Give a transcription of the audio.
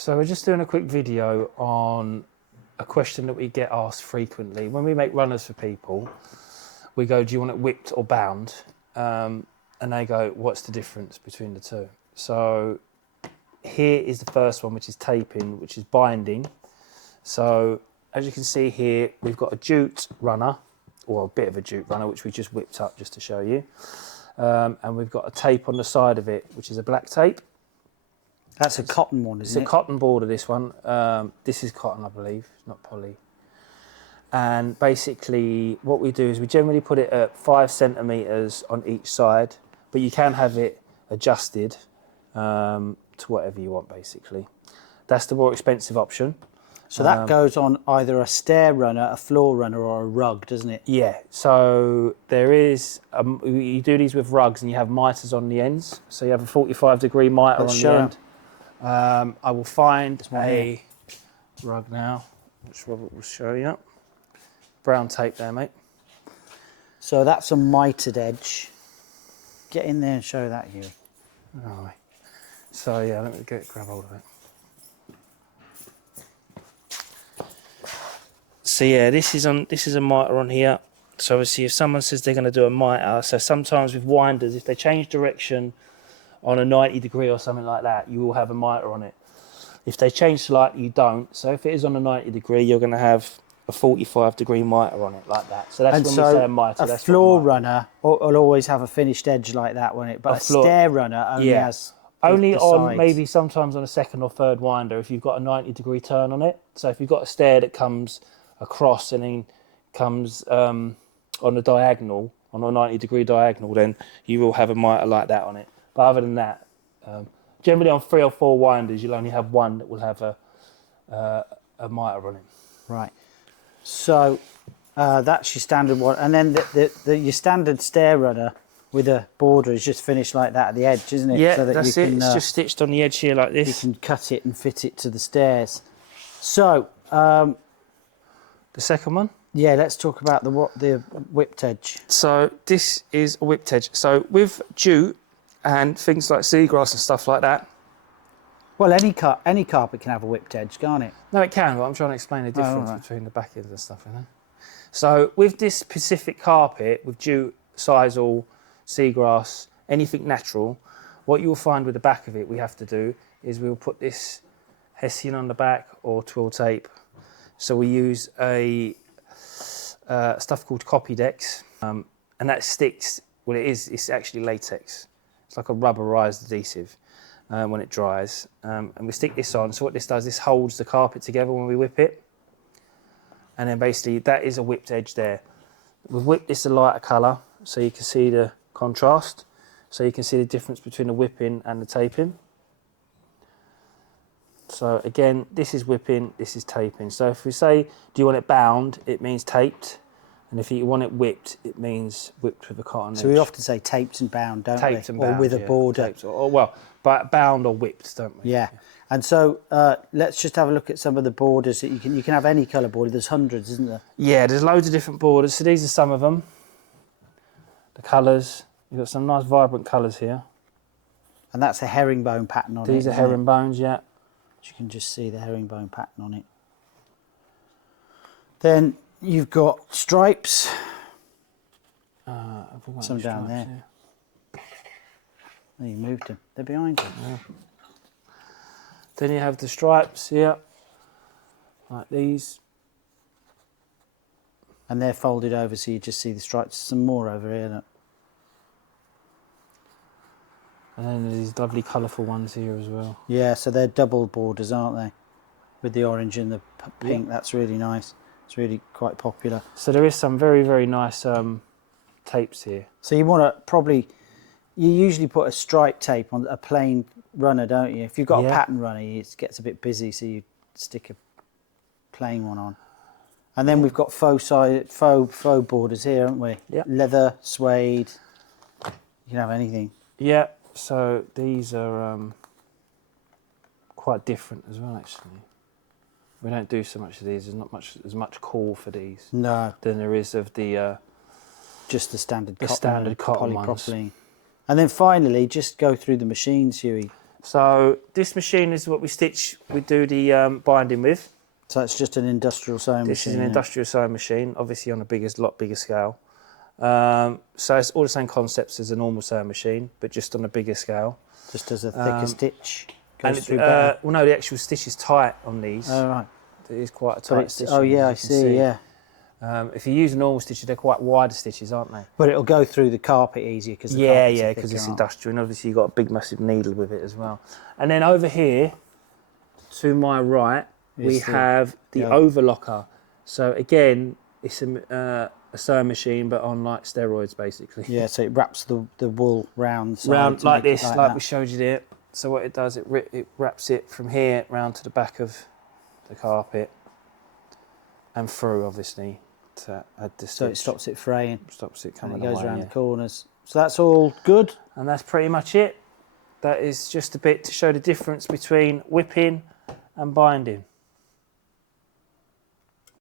So we're just doing a quick video on a question that we get asked frequently. When we make runners for people, we go, do you want it whipped or bound? And they go, what's the difference between the two? So here is the first one, which is taping, which is binding. So as you can see here, we've got a jute runner, or a bit of a jute runner, which we just whipped up just to show you. And we've got a tape on the side of it, which is a black tape. That's a cotton one, isn't it? It's a cotton border, this one. This is cotton, I believe, not poly. And basically what we do is we generally put it at 5 centimetres on each side, but you can have it adjusted to whatever you want, basically. That's the more expensive option. So that goes on either a stair runner, a floor runner, or a rug, doesn't it? Yeah, so there is, you do these with rugs and you have miters on the ends. So you have a 45-degree miter on the end. I will find a rug now, which Robert will show you. Brown tape there, mate. So that's a mitered edge. Get in there and show that, Hughie. Right. So yeah, let me grab hold of it. So yeah, this is a miter on here. So obviously if someone says they're going to do a miter, so sometimes with winders, if they change direction on a 90-degree or something like that, you will have a miter on it. If they change slightly, you don't. So if it is on a 90-degree, you're going to have a 45-degree miter on it, like that. So that's when we say a miter. A floor runner will always have a finished edge like that, won't it? But a stair runner only has only the on sides. maybe sometimes on a second or third winder if you've got a 90-degree turn on it. So if you've got a stair that comes across and then comes on a diagonal, on a 90-degree diagonal, then you will have a miter like that on it. But other than that, generally on 3 or 4 winders, you'll only have one that will have a miter on it. Right. So that's your standard one, and then your standard stair runner with a border is just finished like that at the edge, isn't it? Yeah, so that that's you it. can, it's just stitched on the edge here like this. You can cut it and fit it to the stairs. So the second one. Yeah, let's talk about the whipped edge. So this is a whipped edge. So with jute and things like seagrass and stuff like that. Well, any carpet can have a whipped edge, can't it? No, it can, but I'm trying to explain the difference between the back ends and stuff, you know. So with this specific carpet, with jute, sisal, seagrass, anything natural, what you'll find with the back of it we have to do is we'll put this hessian on the back or twill tape. So we use a stuff called Copydex, and that sticks, well it's actually latex. It's like a rubberized adhesive when it dries. And we stick this on, so what this does, this holds the carpet together when we whip it. And then basically that is a whipped edge there. We've whipped this a lighter colour so you can see the contrast, so you can see the difference between the whipping and the taping. So again, this is whipping, this is taping. So if we say, do you want it bound, it means taped. And if you want it whipped, it means whipped with a cotton edge. So we often say taped and bound, don't we? Taped and bound, or with a border. Taped, well, but bound or whipped, don't we? Yeah. And so let's just have a look at some of the borders that you can have any colour border. There's hundreds, isn't there? Yeah, there's loads of different borders. So these are some of them. The colours. You've got some nice vibrant colours here. And that's a herringbone pattern on it. These are herringbones, yeah. You can just see the herringbone pattern on it. Then you've got stripes. Some down there. Yeah. Oh, you moved them. They're behind you. Yeah. Then you have the stripes here, like these. And they're folded over, so you just see the stripes. Some more over here. Look. And then there's these lovely colourful ones here as well. Yeah, so they're double borders, aren't they? With the orange and the pink. Yeah. That's really nice. It's really quite popular. So there is some very, very nice tapes here. So you want to you usually put a stripe tape on a plain runner, don't you? If you've got a pattern runner, it gets a bit busy, so you stick a plain one on. And then we've got faux borders here, haven't we? Yeah. Leather, suede. You can have anything. Yeah. So these are quite different as well, actually. We don't do so much of these. There's not as much call for these. No. Than there is of the just the standard cotton polypropylene. And then finally, just go through the machines, Hughie. So this machine is what we do the binding with. So it's just an industrial sewing machine. This is an industrial sewing machine, obviously on a lot bigger scale. So it's all the same concepts as a normal sewing machine, but just on a bigger scale. Just as a thicker stitch And goes through better. well, no, the actual stitch is tight on these. Oh, right. It is quite a tight stitch. Oh, yeah, I as you see, can yeah. If you use normal stitches, they're quite wider stitches, aren't they? But it'll go through the carpet easier because because it's industrial, and obviously you've got a big, massive needle with it as well. And then over here, to my right, we have the overlocker. So again, it's a sewing machine, but on like steroids, basically. Yeah, so it wraps the wool round like this, like we showed you there. So what it does, it wraps it from here round to the back of the carpet and through, obviously, to add the stitch. So it stops it fraying. Stops it coming and it goes away, around the corners. So that's all good. And that's pretty much it. That is just a bit to show the difference between whipping and binding.